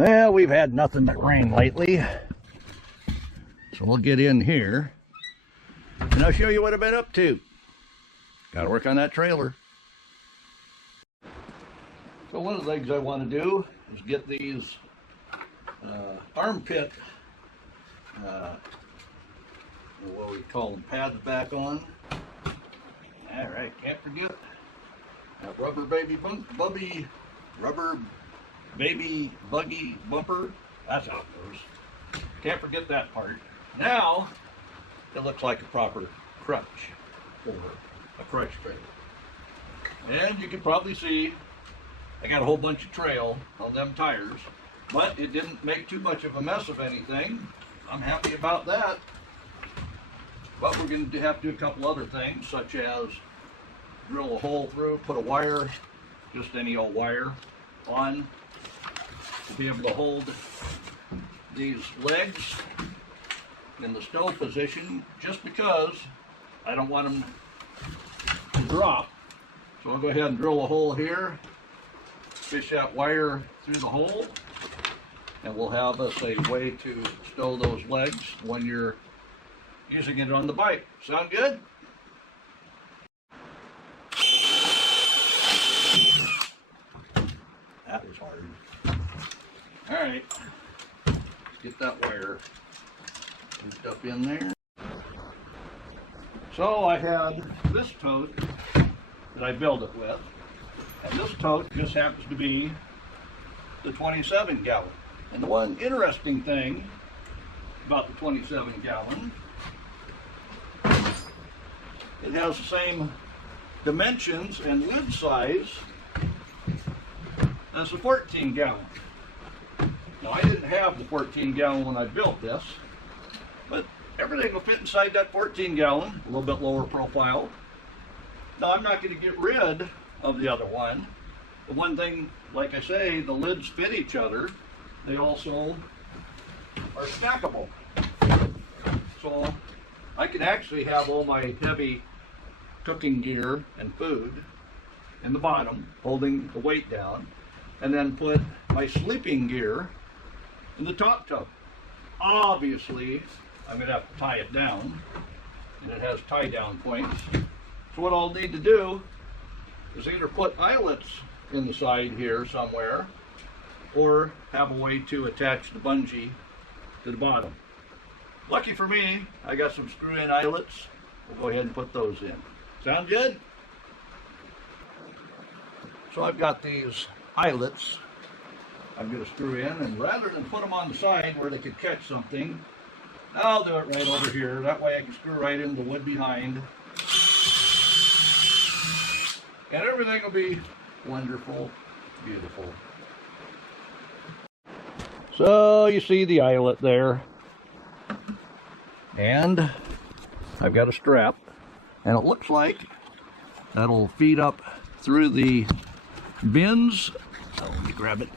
Well, we've had nothing but rain lately, so we'll get in here and I'll show you what I've been up to. Got to work on that trailer. So one of the things I want to do is get these armpit, what we call them, pads back on. All right, can't forget that rubber baby buggy bumper. That's how it goes. Can't forget that part. Now it looks like a proper crutch for a crutch trailer. And you can probably see I got a whole bunch of trail on them tires, but it didn't make too much of a mess of anything. I'm happy about that. But we're going to have to do a couple other things, such as drill a hole through, put a wire, just any old wire, on to be able to hold these legs in the stow position, just because I don't want them to drop. So I'll go ahead and drill a hole here, fish that wire through the hole, and we'll have us a way to stow those legs when you're using it on the bike. Sound good? That was hard. All right, let's get that wire hooked up in there. So I had this tote that I built it with, and this tote just happens to be the 27 gallon. And the one interesting thing about the 27 gallon, it has the same dimensions and lid size as the 14 gallon. Now I didn't have the 14 gallon when I built this, but everything will fit inside that 14 gallon, a little bit lower profile. Now I'm not going to get rid of the other one. The one thing, like I say, the lids fit each other. They also are stackable. So I can actually have all my heavy cooking gear and food in the bottom, holding the weight down, and then put my sleeping gear in the top tub. Obviously, I'm going to have to tie it down, and it has tie down points. So what I'll need to do is either put eyelets in the side here somewhere, or have a way to attach the bungee to the bottom. Lucky for me, I got some screw-in eyelets. We'll go ahead and put those in. Sound good? So I've got these eyelets I'm going to screw in, and rather than put them on the side where they could catch something, I'll do it right over here. That way I can screw right in the wood behind. And everything will be wonderful, beautiful. So you see the eyelet there. And I've got a strap. And it looks like that'll feed up through the bins. Oh, let me grab it.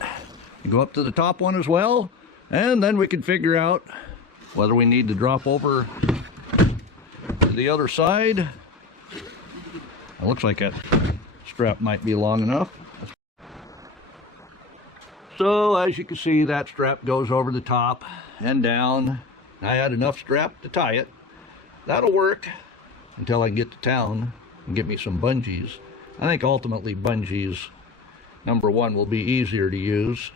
And go up to the top one as well. And then we can figure out whether we need to drop over to the other side. It looks like that strap might be long enough. So as you can see, that strap goes over the top and down. I had enough strap to tie it. That'll work until I can get to town and get me some bungees. I think ultimately bungees, number one, will be easier to use,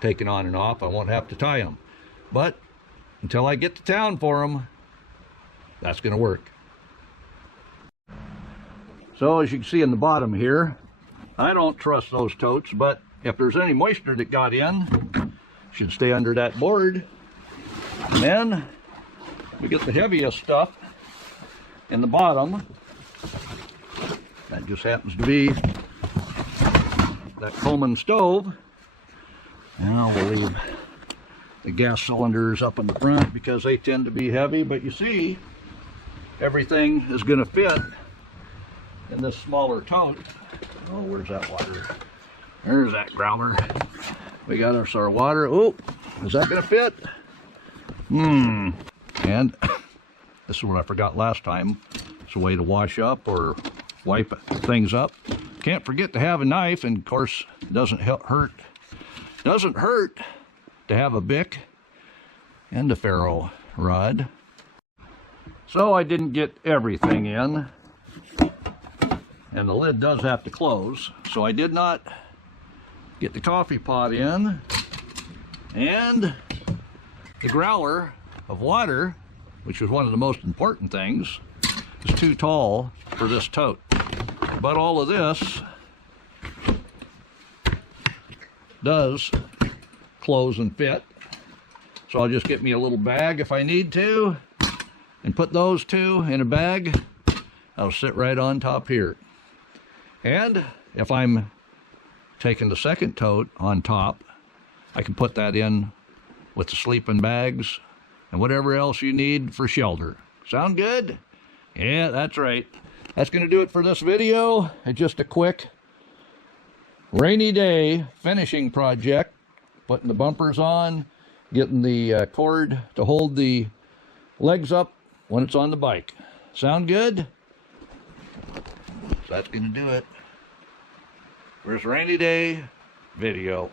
taken on and off. I won't have to tie them. But until I get to town for them, that's going to work. So as you can see in the bottom here, I don't trust those totes, but if there's any moisture that got in, it should stay under that board. And then we get the heaviest stuff in the bottom. That just happens to be that Coleman stove. Now we'll leave the gas cylinders up in the front because they tend to be heavy, but you see everything is going to fit in this smaller tote. Oh, where's that water? There's that growler. We got our water. Oh, is that going to fit? And this is what I forgot last time. It's a way to wash up or wipe things up. Can't forget to have a knife, and of course it doesn't hurt to have a bick and a ferro rod. So I didn't get everything in, and the lid does have to close, so I did not get the coffee pot in, and the growler of water, which was one of the most important things, is too tall for this tote. But all of this does close and fit, so I'll just get me a little bag if I need to and put those two in a bag. I'll sit right on top here, and if I'm taking the second tote on top, I can put that in with the sleeping bags and whatever else you need for shelter. Sound good? Yeah, that's right. That's going to do it for this video. It's just a quick rainy day finishing project, putting the bumpers on, getting the cord to hold the legs up when it's on the bike. Sound good? So that's going to do it for this rainy day video.